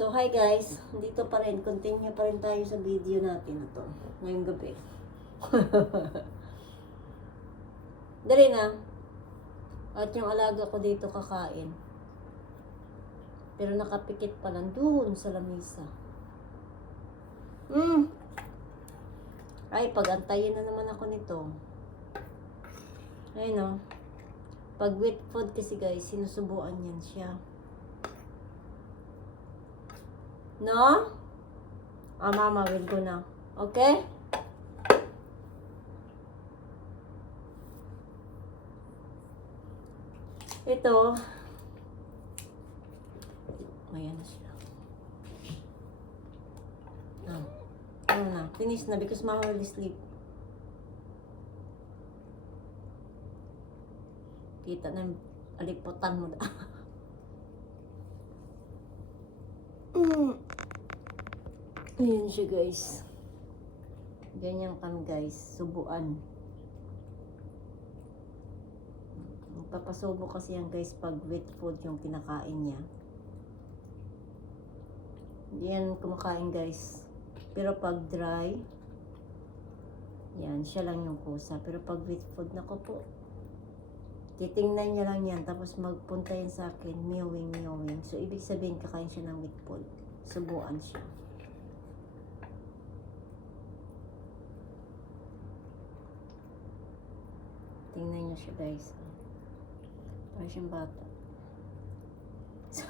So, hi guys. Dito pa rin. Continue pa rin tayo sa video natin na to. Ngayong gabi. Dali na. At yung alaga ko dito kakain. Pero nakapikit pa lang doon sa lamisa. Hmm. Ay, pagantayin na naman ako nito. Ayun o. Pag wet food kasi guys, sinusubuan yan siya. No? Ah, mama, will go na. Okay? Ito. Ayan na siya. Ah. Ano na? Finish na because mama will sleep. Kita na yung aliputan mo na. Mm. Ayan siya guys. Ganyan kami guys. Subuan. Magpapasubo kasi yan guys pag wet food yung kinakain niya. Hindi kumakain guys. Pero pag dry, yan, siya lang yung kusa. Pero pag wet food, nako po, titingnan niya lang yan, tapos magpunta yan sa akin, meowing, meowing. So, ibig sabihin, kakain siya ng wet food. Subuan siya. Tingnan niyo siya guys. Parang siyang bata. So,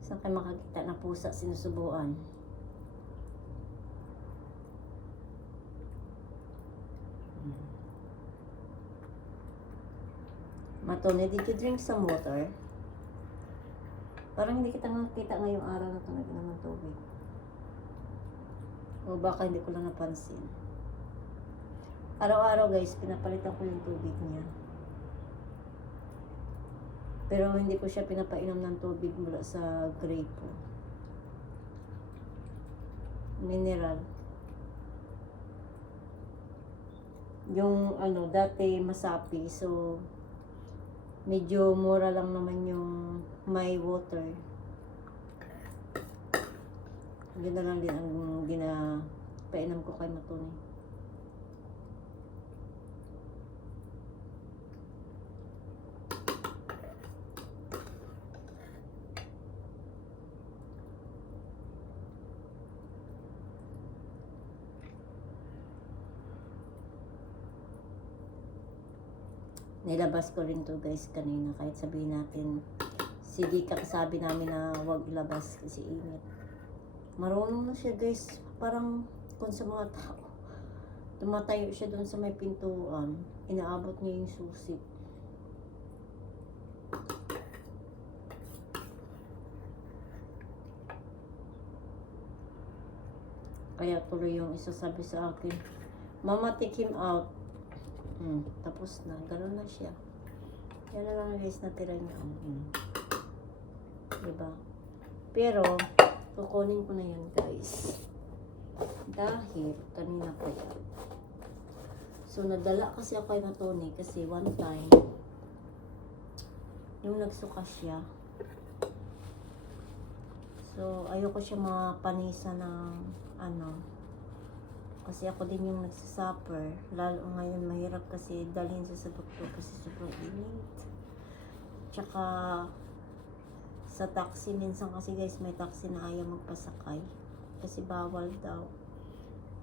saan kayo makakita na pusa sinusubuan? Matone, did you drink some water? Parang hindi kita nakita ngayong araw na ito ng tubig. O baka hindi ko lang napansin. Araw-araw guys, pinapalitan ko yung tubig niya. Pero hindi ko siya pinapainom ng tubig mula sa grape. Mineral. Yung ano, dati masapi. So, medyo mura lang naman yung my water. Yun na lang din ang ginapainom ko kay Matuni. Nilabas ko rin to guys kanina kahit sabihin natin sige kakasabi namin na huwag ilabas kasi init. Marunong na siya guys. Parang kung sa mga tao. Tumatayo siya doon sa may pintuan. Inaabot niya yung susi. Kaya tuloy yung isa sabi sa akin, Mama, take him out. Hmm, tapos na. Ganun na siya. Yan na lang guys natira niya. Hmm. Diba? Pero, kukunin ko na yan guys. Dahil, kanina pa yan. So, nadala kasi ako kay Matoni kasi one time, yung nagsuka siya. So, ayoko siya mapanisa ng ano, kasi ako din yung nagsasuffer. Lalo ngayon mahirap kasi dalhin sa doktor kasi sobrang init. Tsaka sa taxi minsan kasi guys may taxi na ayaw magpasakay. Kasi bawal daw.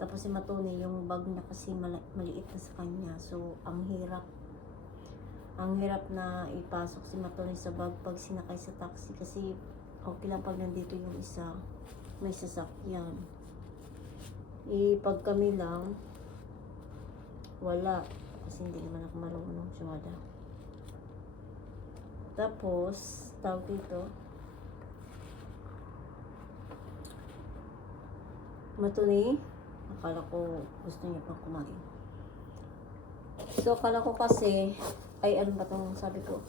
Tapos si Matone yung bag na kasi mali- maliit na sa kanya. So ang hirap. Ang hirap na ipasok si Matone sa bag pag sinakay sa taxi kasi okay lang pag nandito yung isa may sasakyan. Eh, pag kami lang, wala. Kasi hindi naman ako marunong sumada. Tapos, tawag dito, matuni, akala ko gusto niya pang kumain. So, akala ko kasi, ay ano ba itong sabi ko?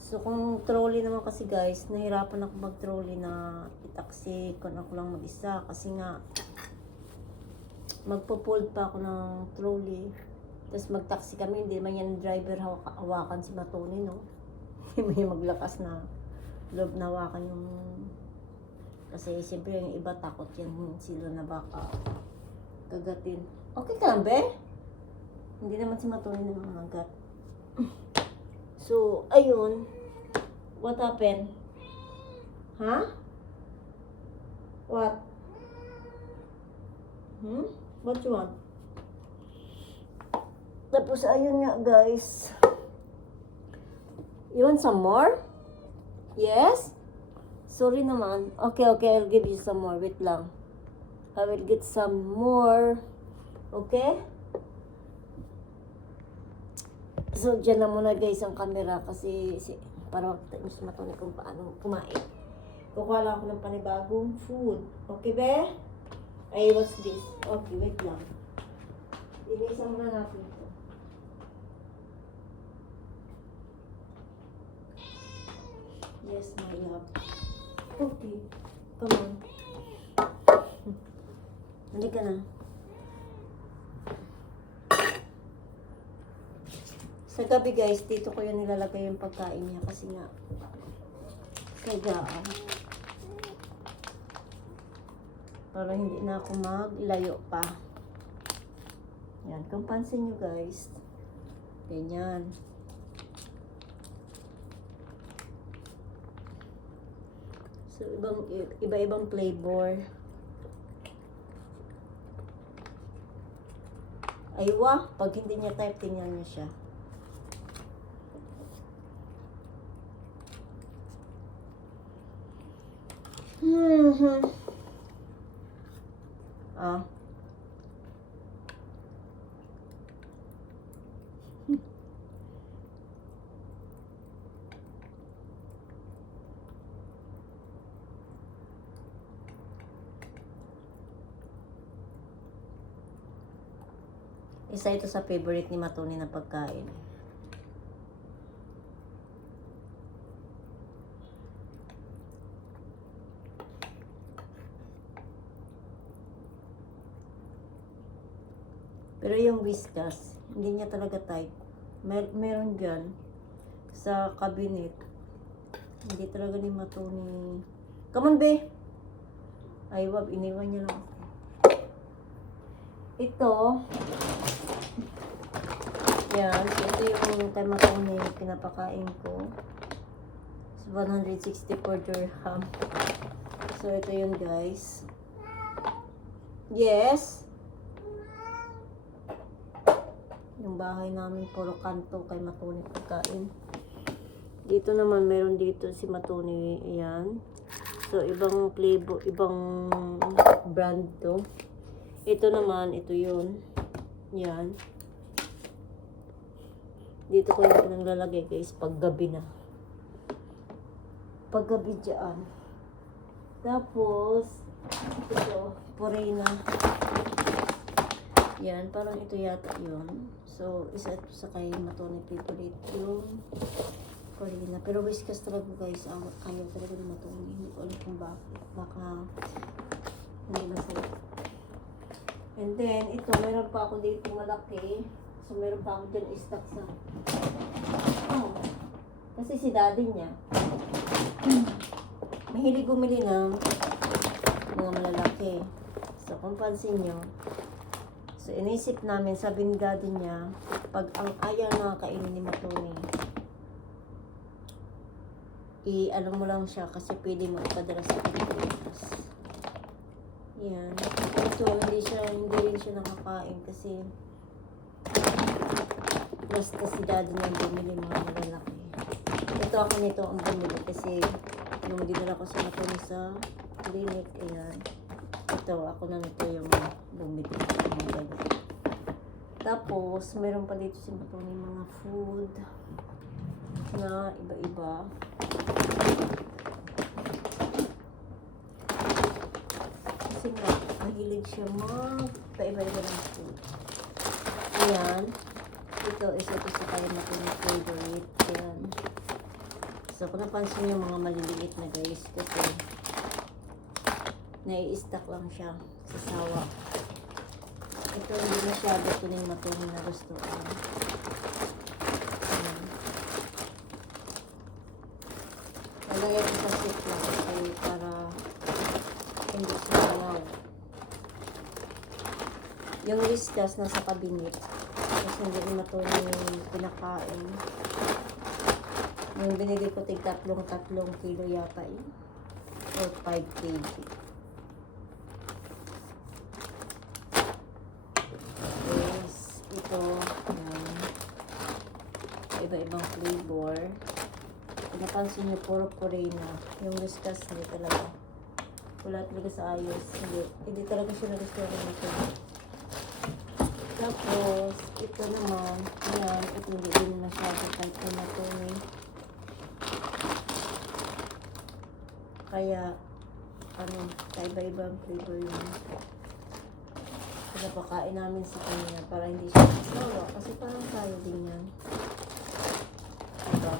So, kung trolley naman kasi guys, nahirapan ako mag-trolley na itaksi kung ako lang mag-isa. Kasi nga, magpo-fold pa ako ng trolley. Tapos mag-taxi kami, hindi man yan driver hawak- hawakan si Matoni, no? Hindi man yan maglakas na itlog na hawakan yung kasi siyempre yung iba takot yan sila na baka kagatin. Okay ka lang, be? Hindi naman si Matoni na mamagat. So, ayun. What happened? Ha? What? Hmm? What you want? Tapos, ayun nga, guys. You want some more? Yes? Sorry naman. Okay, okay, I'll give you some more. Wait lang. I will get some more. Okay? So, dyan na muna guys ang camera kasi si, para makita nyo sa kung paano kumain. Kukuha lang ako ng panibagong food. Okay, be? Ay, what's this? Okay, wait lang. Inisa muna natin ito. Yes, my love. Okay. Come on. Hindi ka na. Sa gabi guys, dito ko yun nilalagay yung pagkain niya kasi nga kagaan. Para hindi na ako maglayo pa. Yan, kung pansin nyo guys. Ganyan. So, ibang, iba-ibang flavor. Aywa, pag hindi niya type, tingnan niya siya. Hmm. Ah. Isa ito sa favorite ni Matoni na pagkain. Pero yung whiskas, hindi niya talaga tight. Mer meron dyan sa cabinet. Hindi talaga ni Matoni. Come on, be! Ay, wag, iniwan niya lang. Ito, yan, ito yung kay Matoni pinapakain ko. So, 164 dirham. So, ito yun, guys. Yes! Yung bahay namin, puro kanto kay Matoni pagkain. Dito naman, meron dito si Matoni, ayan. So, ibang flavor, ibang brand to. Ito naman, ito yun. Yan. Dito ko yung pinaglalagay guys, pag gabi na. Pag gabi dyan. Tapos, ito, purina. Yan, parang ito yata yun. So, isa ito sa kay Matoni favorite yung purina. Pero whiskas talaga guys, ang ayaw talaga ni Matoni. Hindi ko alam kung bakit. Baka, hindi masarap. And then, ito, meron pa ako dito malaki. So, meron pa ako dyan stock sa... Oh. Kasi si daddy niya, mahilig bumili ng mga malalaki. So, kung pansin nyo, so, inisip namin, sabi ni daddy niya, pag ang ayaw na kainin ni Matoni, i-ano mo lang siya kasi pwede mo ipadala sa Pilipinas. Yan. Ito, hindi siya, hindi rin siya nakakain kasi basta si daddy niya bumili mga malalaki. Ito ako nito ang bumili kasi nung dinala ko sa Matoni sa clinic, ayan. Ito, ako na nito yung bumili. Tapos, meron pa dito si Matoni mga food na iba-iba. Kasi nga, mahilig siya mag paiba-iba ng food. Ayan. Ito, isa ito sa kaya yung favorite. Ayan. So, kung napansin yung mga maliliit na guys, kasi nai-stack lang siya sa sawa. Ito, hindi masyado ito na yung matuhin na gusto. Ayan. Lagay Nilagay ko sa ziplock kasi para hindi siya malaw. Yung whiskas nasa cabinet. Kasi hindi rin matuloy yung pinakain. Yung binili ko tig tatlong tatlong kilo yata yun. Or 5 kg. Yes, ito. Yan. Iba-ibang flavor. Kung napansin nyo, puro purina. Yung whiskas, hindi talaga. Wala talaga sa ayos. Hindi, hindi talaga siya na-restore nito. Tapos, ito naman, yan, ito hindi din masyado kahit na tunay. Kaya, ano, kaiba-ibang flavor yun. Pinapakain namin sa kanya para hindi siya masawa. Kasi parang tayo din yan. Diba?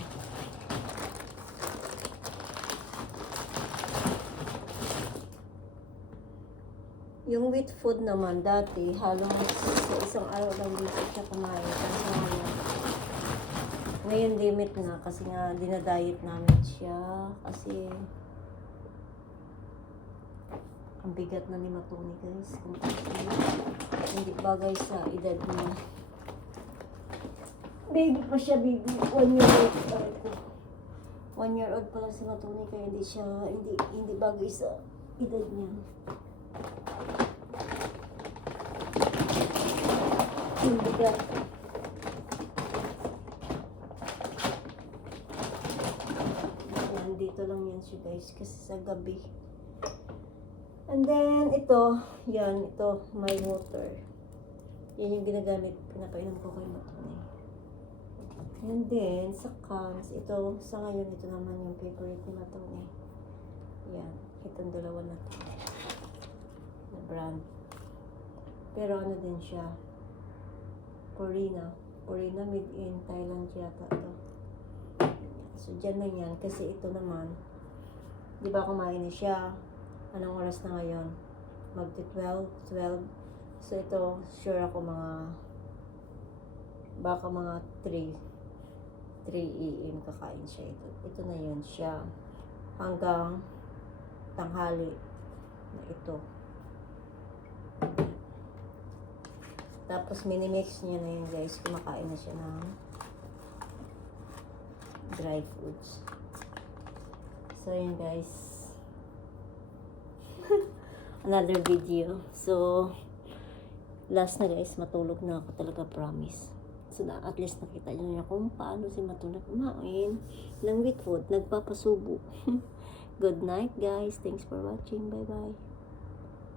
Yung wheat food naman, dati, halos sa isang araw lang dito siya kumain. Kasi ngayon, ngayon limit na kasi nga dinadiet namin siya. Kasi ang bigat na ni Matoni guys. Kung hindi bagay sa edad niya. Baby pa siya, baby. One year old. One year old pa lang si Matoni kaya hindi siya, hindi, hindi bagay sa edad niya. Yung bigat. Nandito lang yan siya guys kasi sa gabi. And then, ito, yan, ito, my water. Yan yung ginagamit, pinapainom ko kay Matone. And then, sa cans, ito, sa ngayon, ito naman yung favorite ni Matone. Yan, itong dalawa na to. Na brand. Pero ano din siya, Purina. Purina made in Thailand yata to. So, dyan na yan. Kasi ito naman, di ba kumain na siya? Anong oras na ngayon? Magti 12, 12. So, ito, sure ako mga, baka mga 3, 3 a.m. kakain siya. Ito, ito na yun siya. Hanggang tanghali na ito. Tapos minimix niya na yun guys. Kumakain na siya ng dry foods. So yun guys. Another video. So last na guys, matulog na ako talaga promise. So na at least nakita niyo niya kung paano si Matuna kumain ng wheat food. Nagpapasubo. Good night guys. Thanks for watching. Bye bye.